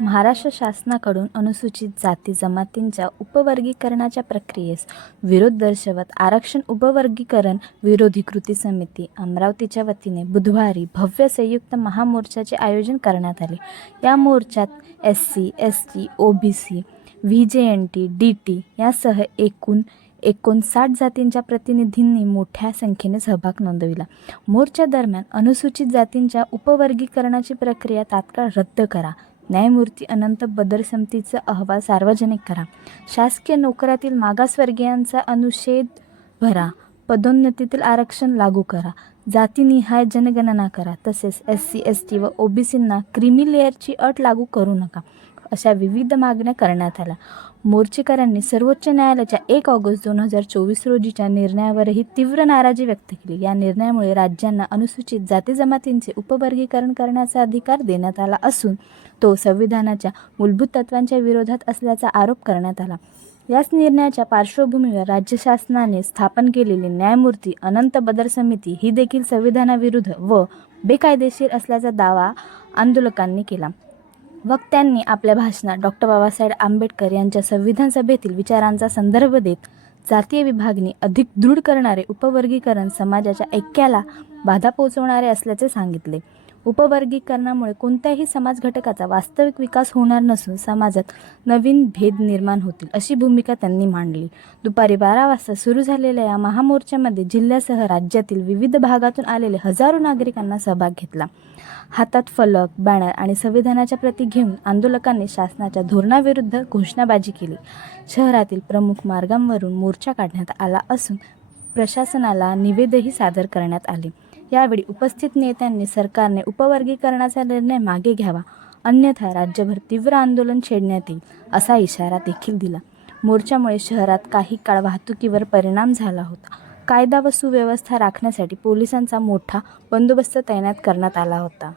महाराष्ट्र शासनाकडून अनुसूचित जाती जमातींच्या उपवर्गीकरणाच्या प्रक्रियेस विरोध दर्शवत आरक्षण उपवर्गीकरण विरोधी कृती समिती अमरावतीच्या वतीने बुधवारी भव्य संयुक्त महामोर्चाचे आयोजन करण्यात आले। या मोर्चात SC, ST, OBC, VJNT, DT यासह एकूण 59 जातींच्या प्रतिनिधींनी मोठ्या संख्येने सहभाग नोंदविला। मोर्चा दरम्यान अनुसूचित जातींच्या उपवर्गीकरणाची प्रक्रिया तात्काळ रद्द करा, न्यायमूर्ती अनंत बदर समितीचा अहवाल सार्वजनिक करा, शासकीय नोकऱ्यातील मागासवर्गीयांचा अनुच्छेद भरा, पदोन्नतीतील आरक्षण लागू करा, जातीनिहाय जनगणना करा, तसेच SC, ST व OBCंना क्रीमी लेअरची अट लागू करू नका, अशा विविध मागण्या करण्यात आल्या। मोर्चेकऱ्यांनी सर्वोच्च न्यायालयाच्या 1 ऑगस्ट 2024 रोजीच्या निर्णयावरही तीव्र नाराजी व्यक्त केली। या निर्णयामुळे राज्यांना अनुसूचित जाती जमातींचे उपवर्गीकरण करण्याचा अधिकार देण्यात आला असून तो संविधानाच्या मूलभूत तत्त्वांच्या विरोधात असल्याचा आरोप करण्यात आला। याच निर्णयाच्या पार्श्वभूमीवर राज्य शासनाने स्थापन केलेली न्यायमूर्ती अनंत बदर समिती ही देखील संविधानाविरुद्ध व बेकायदेशीर असल्याचा दावा आंदोलकांनी केला। वक्त्यांनी आपल्या भाषणात डॉ. बाबासाहेब आंबेडकर यांच्या संविधान सभेतील विचारांचा संदर्भ देत जातीय विभागणी अधिक दृढ करणारे उपवर्गीकरण समाजाच्या ऐक्याला बाधा पोहोचवणारे असल्याचे सांगितले। उपवर्गीकरणामुळे कोणत्याही समाज घटकाचा वास्तविक विकास होणार नसून समाजात नवीन भेद निर्माण होतील, अशी भूमिका त्यांनी मांडली। दुपारी 12 वाजता सुरू झालेल्या या महामोर्चामध्ये जिल्ह्यासह राज्यातील विविध भागातून आलेले हजारो नागरिकांना सहभाग घेतला। हातात फलक, बॅनर आणि संविधानाच्या प्रती घेऊन आंदोलकांनी शासनाच्या धोरणाविरुद्ध घोषणाबाजी केली। शहरातील प्रमुख मार्गांवरून मोर्चा काढण्यात आला असून प्रशासनाला निवेदनही सादर करण्यात आले। यावेळी उपस्थित नेत्यांनी सरकारने उपवर्गीकरणाचा निर्णय मागे घ्यावा, अन्यथा राज्यभर तीव्र आंदोलन छेडण्यात येईल, असा इशारा देखील दिला। मोर्चामुळे शहरात काही काळ वाहतुकीवर परिणाम झाला होता। कायदा व सुव्यवस्था राखण्यासाठी पोलिसांचा मोठा बंदोबस्त तैनात करण्यात आला होता।